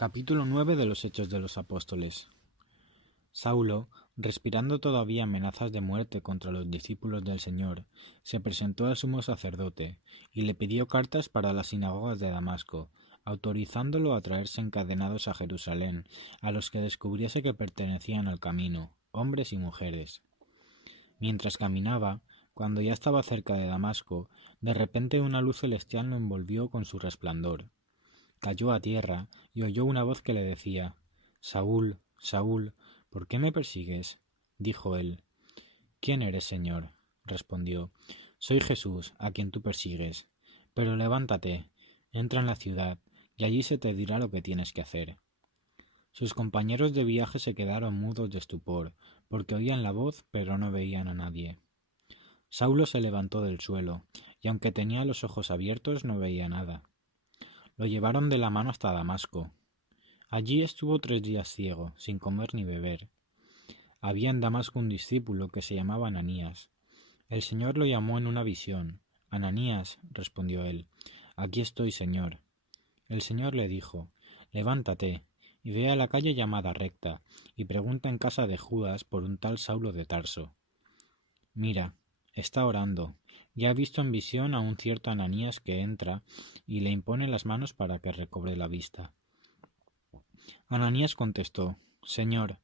Capítulo 9 de los Hechos de los Apóstoles. Saulo, respirando todavía amenazas de muerte contra los discípulos del Señor, se presentó al sumo sacerdote y le pidió cartas para las sinagogas de Damasco, autorizándolo a traerse encadenados a Jerusalén a los que descubriese que pertenecían al camino, hombres y mujeres. Mientras caminaba, cuando ya estaba cerca de Damasco, de repente una luz celestial lo envolvió con su resplandor. Cayó a tierra y oyó una voz que le decía: «Saúl, Saúl, ¿por qué me persigues?». Dijo él: «¿Quién eres, Señor?». Respondió: «Soy Jesús, a quien tú persigues. Pero levántate, entra en la ciudad, y allí se te dirá lo que tienes que hacer». Sus compañeros de viaje se quedaron mudos de estupor, porque oían la voz, pero no veían a nadie. Saulo se levantó del suelo, y aunque tenía los ojos abiertos, no veía nada. Lo llevaron de la mano hasta Damasco. Allí estuvo 3 días ciego, sin comer ni beber. Había en Damasco un discípulo que se llamaba Ananías. El Señor lo llamó en una visión. «Ananías», respondió él. «Aquí estoy, Señor». El Señor le dijo: «Levántate, y ve a la calle llamada Recta, y pregunta en casa de Judas por un tal Saulo de Tarso. Mira, está orando, y ha visto en visión a un cierto Ananías que entra y le impone las manos para que recobre la vista». Ananías contestó: «Señor,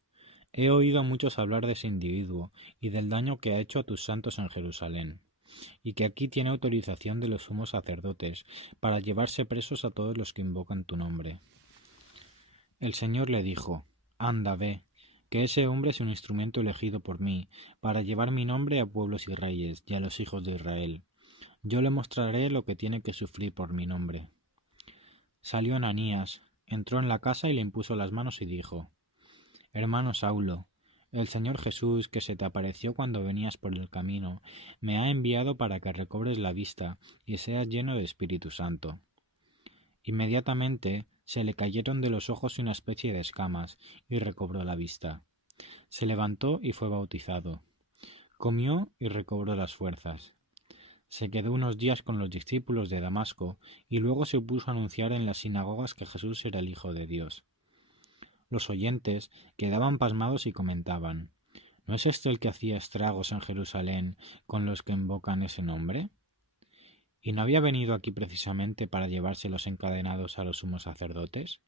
he oído a muchos hablar de ese individuo y del daño que ha hecho a tus santos en Jerusalén, y que aquí tiene autorización de los sumos sacerdotes para llevarse presos a todos los que invocan tu nombre». El Señor le dijo: «Anda, ve, que ese hombre es un instrumento elegido por mí para llevar mi nombre a pueblos y reyes y a los hijos de Israel. Yo le mostraré lo que tiene que sufrir por mi nombre». Salió Ananías, entró en la casa y le impuso las manos y dijo: «Hermano Saulo, el Señor Jesús, que se te apareció cuando venías por el camino, me ha enviado para que recobres la vista y seas lleno de Espíritu Santo». Inmediatamente se le cayeron de los ojos una especie de escamas y recobró la vista. Se levantó y fue bautizado. Comió y recobró las fuerzas. Se quedó unos días con los discípulos de Damasco y luego se puso a anunciar en las sinagogas que Jesús era el Hijo de Dios. Los oyentes quedaban pasmados y comentaban: «¿No es este el que hacía estragos en Jerusalén con los que invocan ese nombre? ¿Y no había venido aquí precisamente para llevárselos encadenados a los sumos sacerdotes?».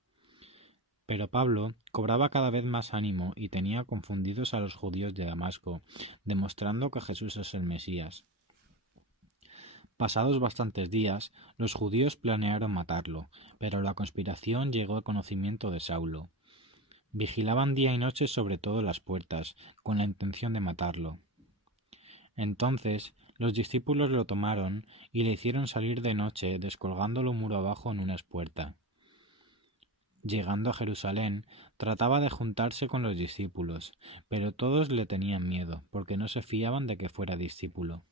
Pero Pablo cobraba cada vez más ánimo y tenía confundidos a los judíos de Damasco, demostrando que Jesús es el Mesías. Pasados bastantes días, los judíos planearon matarlo, pero la conspiración llegó al conocimiento de Saulo. Vigilaban día y noche sobre todo las puertas, con la intención de matarlo. Entonces los discípulos lo tomaron y le hicieron salir de noche, descolgándolo muro abajo en una espuerta. Llegando a Jerusalén, trataba de juntarse con los discípulos, pero todos le tenían miedo, porque no se fiaban de que fuera discípulo.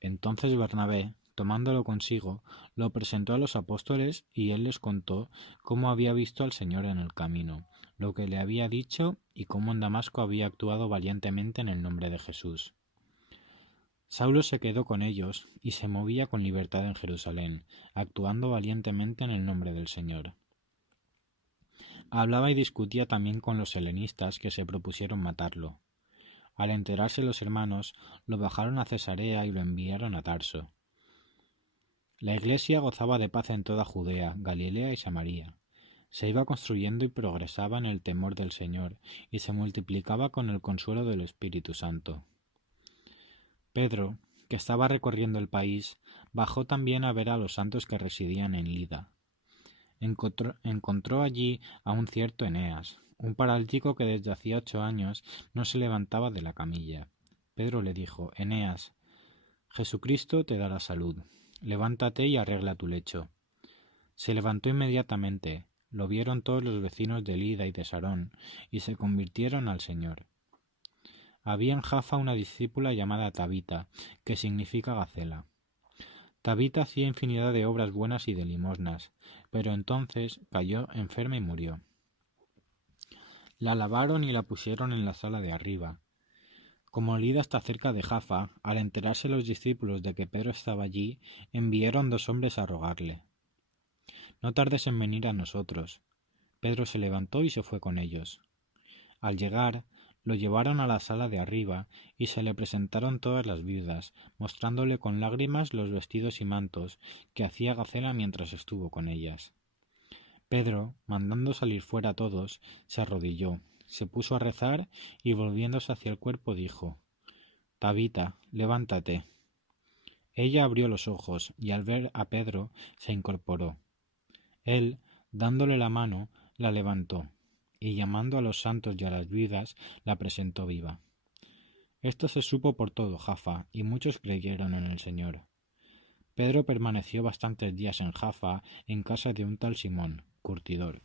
Entonces Bernabé, tomándolo consigo, lo presentó a los apóstoles y él les contó cómo había visto al Señor en el camino, lo que le había dicho y cómo en Damasco había actuado valientemente en el nombre de Jesús. Saulo se quedó con ellos y se movía con libertad en Jerusalén, actuando valientemente en el nombre del Señor. Hablaba y discutía también con los helenistas que se propusieron matarlo. Al enterarse los hermanos, lo bajaron a Cesarea y lo enviaron a Tarso. La Iglesia gozaba de paz en toda Judea, Galilea y Samaria. Se iba construyendo y progresaba en el temor del Señor, y se multiplicaba con el consuelo del Espíritu Santo. Pedro, que estaba recorriendo el país, bajó también a ver a los santos que residían en Lida. Encontró allí a un cierto Eneas, un paralítico que desde hacía 8 años no se levantaba de la camilla. Pedro le dijo: «Eneas, Jesucristo te dará salud. Levántate y arregla tu lecho». Se levantó inmediatamente. Lo vieron todos los vecinos de Lida y de Sarón, y se convirtieron al Señor. Había en Jaffa una discípula llamada Tabita, que significa Gacela. Tabita hacía infinidad de obras buenas y de limosnas, pero entonces cayó enferma y murió. La lavaron y la pusieron en la sala de arriba. Como Lida está cerca de Jaffa, al enterarse los discípulos de que Pedro estaba allí, enviaron 2 hombres a rogarle: «No tardes en venir a nosotros». Pedro se levantó y se fue con ellos. Al llegar, lo llevaron a la sala de arriba y se le presentaron todas las viudas, mostrándole con lágrimas los vestidos y mantos que hacía Gacela mientras estuvo con ellas. Pedro, mandando salir fuera a todos, se arrodilló, se puso a rezar y volviéndose hacia el cuerpo dijo: «Tabita, levántate». Ella abrió los ojos y al ver a Pedro se incorporó. Él, dándole la mano, la levantó y llamando a los santos y a las viudas la presentó viva. Esto se supo por todo Jaffa y muchos creyeron en el Señor. Pedro permaneció bastantes días en Jaffa en casa de un tal Simón, curtidor.